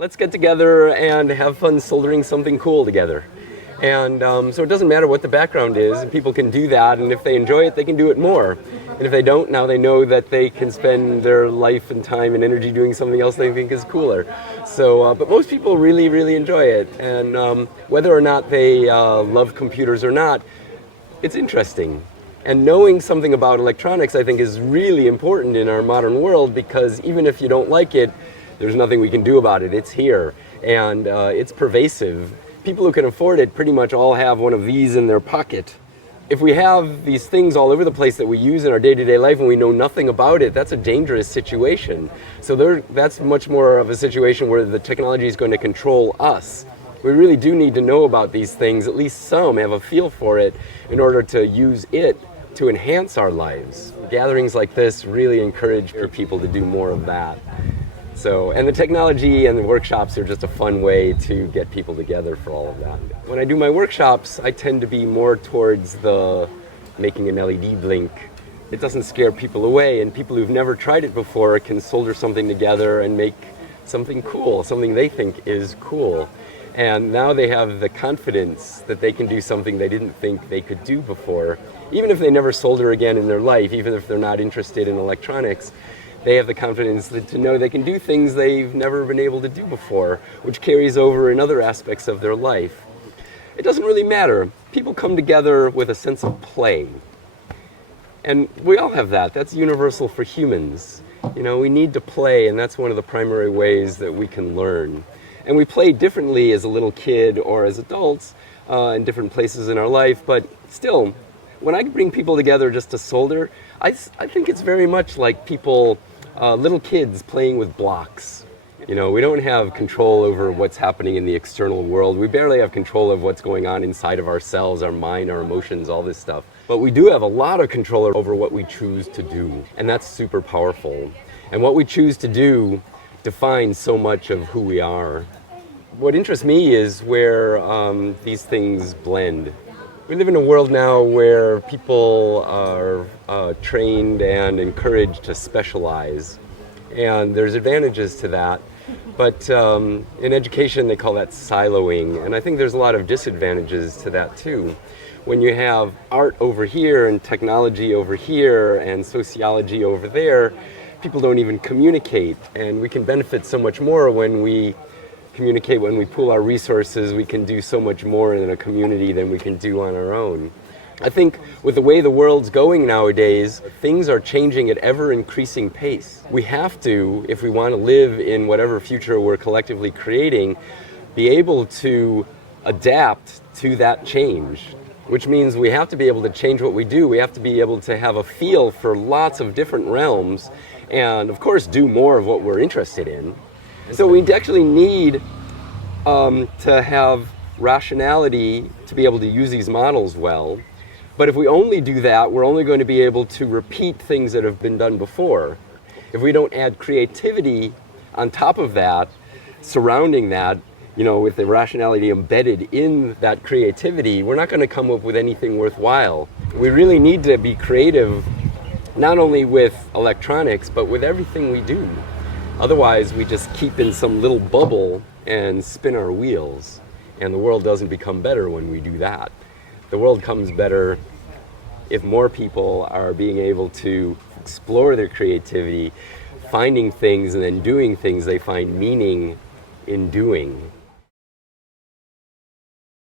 let's get together and have fun soldering something cool together. And so it doesn't matter what the background is, and people can do that, and if they enjoy it, they can do it more. And if they don't, now they know that they can spend their life and time and energy doing something else they think is cooler. So, but most people really, really enjoy it, and whether or not they love computers or not, it's interesting. And knowing something about electronics, I think, is really important in our modern world, because even if you don't like it, there's nothing we can do about it. It's here, and it's pervasive. People who can afford it pretty much all have one of these in their pocket. If we have these things all over the place that we use in our day-to-day life and we know nothing about it, that's a dangerous situation. So that's much more of a situation where the technology is going to control us. We really do need to know about these things, at least some, have a feel for it, in order to use it to enhance our lives. Gatherings like this really encourage people to do more of that. So, and the technology and the workshops are just a fun way to get people together for all of that. When I do my workshops, I tend to be more towards the making an LED blink. It doesn't scare people away, and people who've never tried it before can solder something together and make something cool, something they think is cool. And now they have the confidence that they can do something they didn't think they could do before. Even if they never solder again in their life, even if they're not interested in electronics, they have the confidence to know they can do things they've never been able to do before, which carries over in other aspects of their life. It doesn't really matter. People come together with a sense of play. And we all have that. That's universal for humans. You know, we need to play, and that's one of the primary ways that we can learn. And we play differently as a little kid or as adults in different places in our life, but still, when I bring people together just to solder, I think it's very much like people, little kids playing with blocks. You know, we don't have control over what's happening in the external world. We barely have control of what's going on inside of ourselves, our mind, our emotions, all this stuff. But we do have a lot of control over what we choose to do, and that's super powerful. And what we choose to do defines so much of who we are. What interests me is where these things blend. We live in a world now where people are trained and encouraged to specialize, and there's advantages to that. But in education, they call that siloing, and I think there's a lot of disadvantages to that too. When you have art over here and technology over here and sociology over there, people don't even communicate, and we can benefit so much more when we communicate. When we pool our resources, we can do so much more in a community than we can do on our own. I think with the way the world's going nowadays, things are changing at ever increasing pace. We have to, if we want to live in whatever future we're collectively creating, be able to adapt to that change, which means we have to be able to change what we do. We have to be able to have a feel for lots of different realms, and of course do more of what we're interested in. So we actually need to have rationality to be able to use these models well. But if we only do that, we're only going to be able to repeat things that have been done before. If we don't add creativity on top of that, surrounding that, you know, with the rationality embedded in that creativity, we're not going to come up with anything worthwhile. We really need to be creative, not only with electronics, but with everything we do. Otherwise, we just keep in some little bubble and spin our wheels, and the world doesn't become better when we do that. The world comes better if more people are being able to explore their creativity, finding things and then doing things they find meaning in doing.